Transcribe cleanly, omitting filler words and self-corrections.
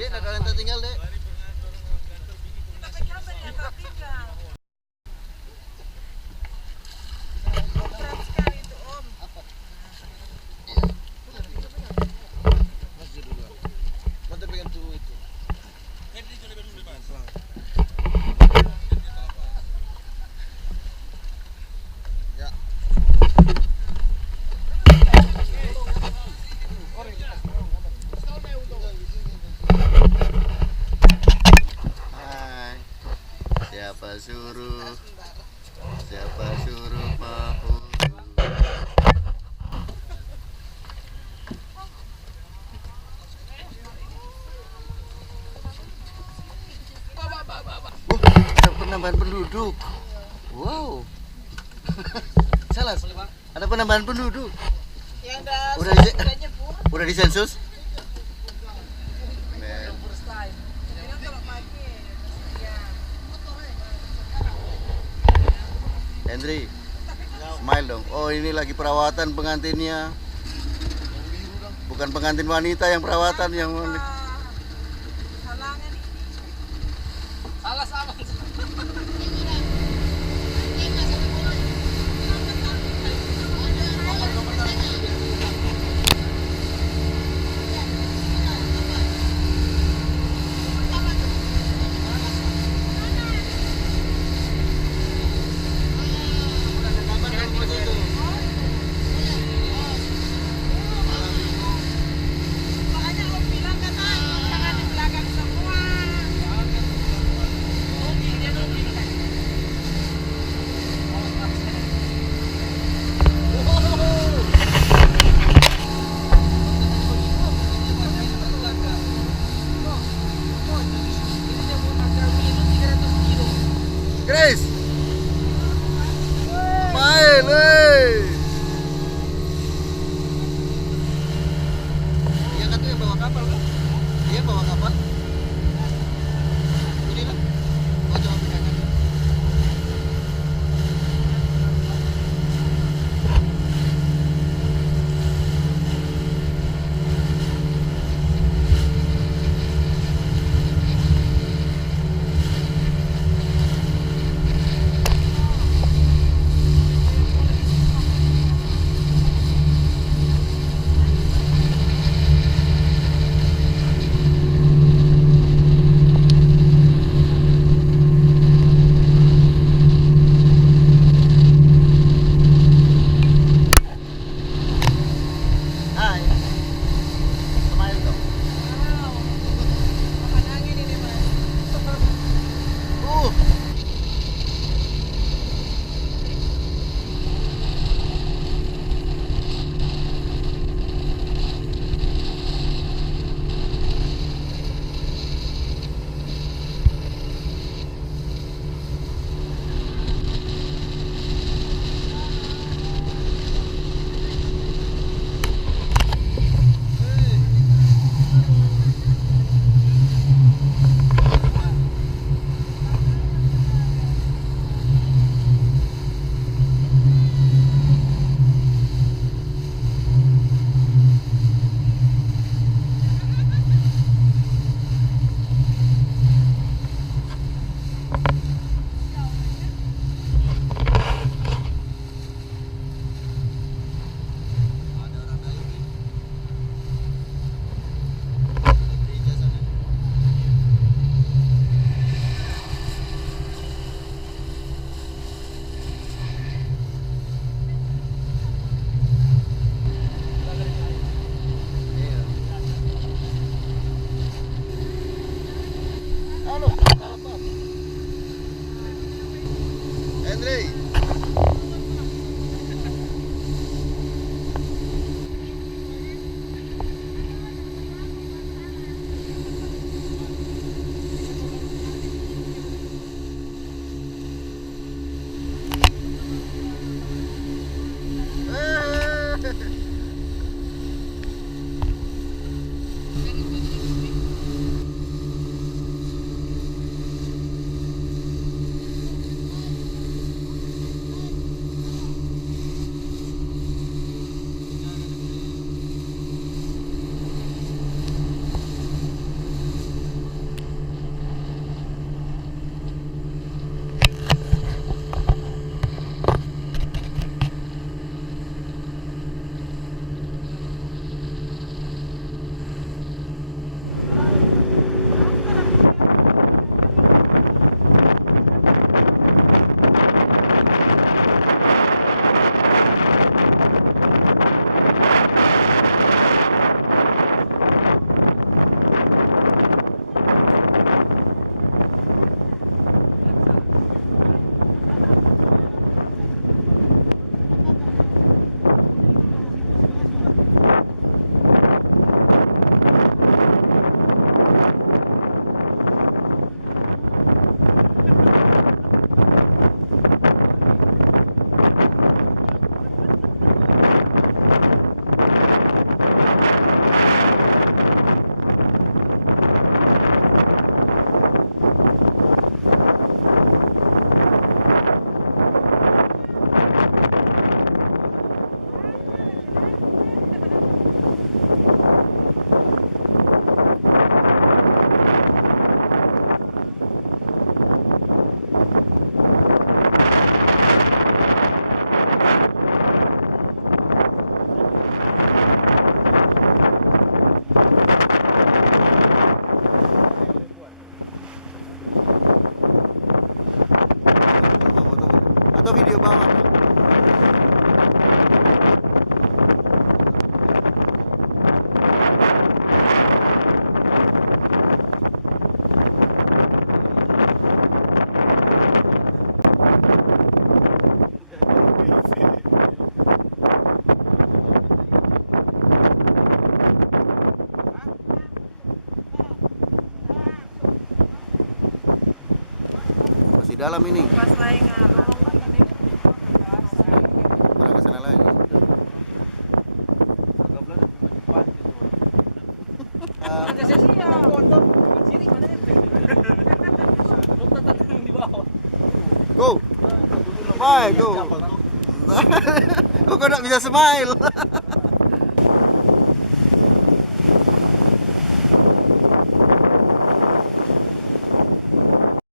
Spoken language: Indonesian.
Dek, ada yang tertinggal, Dek. Tapi kapan yang tertinggal? Berat sekali itu, Om. Masih dulu. Nanti pengen tuh itu. Ya. Hai. Siapa suruh Mahoro? Ada penambahan penduduk. Wow. Salah. Ada penambahan penduduk. Yang Udah nyebur. Udah disensus? First time. Jangan kalau pagi. Ya. Henry, smile dong. Oh, ini lagi perawatan pengantinnya. Bukan pengantin wanita yang perawatan yang Halangan ini. Salah sama. Makanya Om bilang kan jangan di belakang semua. Chris. Smile, wey. Dia kan tuh yang bawa kapal, kan? Dia bawa kapal. Ini lah. Oh, coba pegangan. Hai. Smile dong. Wow. Makan angin ini, Mas. Uh. Halo. Henry. foto video bawah. Masih dalam ini. Pas lain Pernah ke sana lagi. Ada sesi yang foto. Sini mana itu? Dokter tenang di bawah. Go. Bye, go. Kok nggak bisa smile?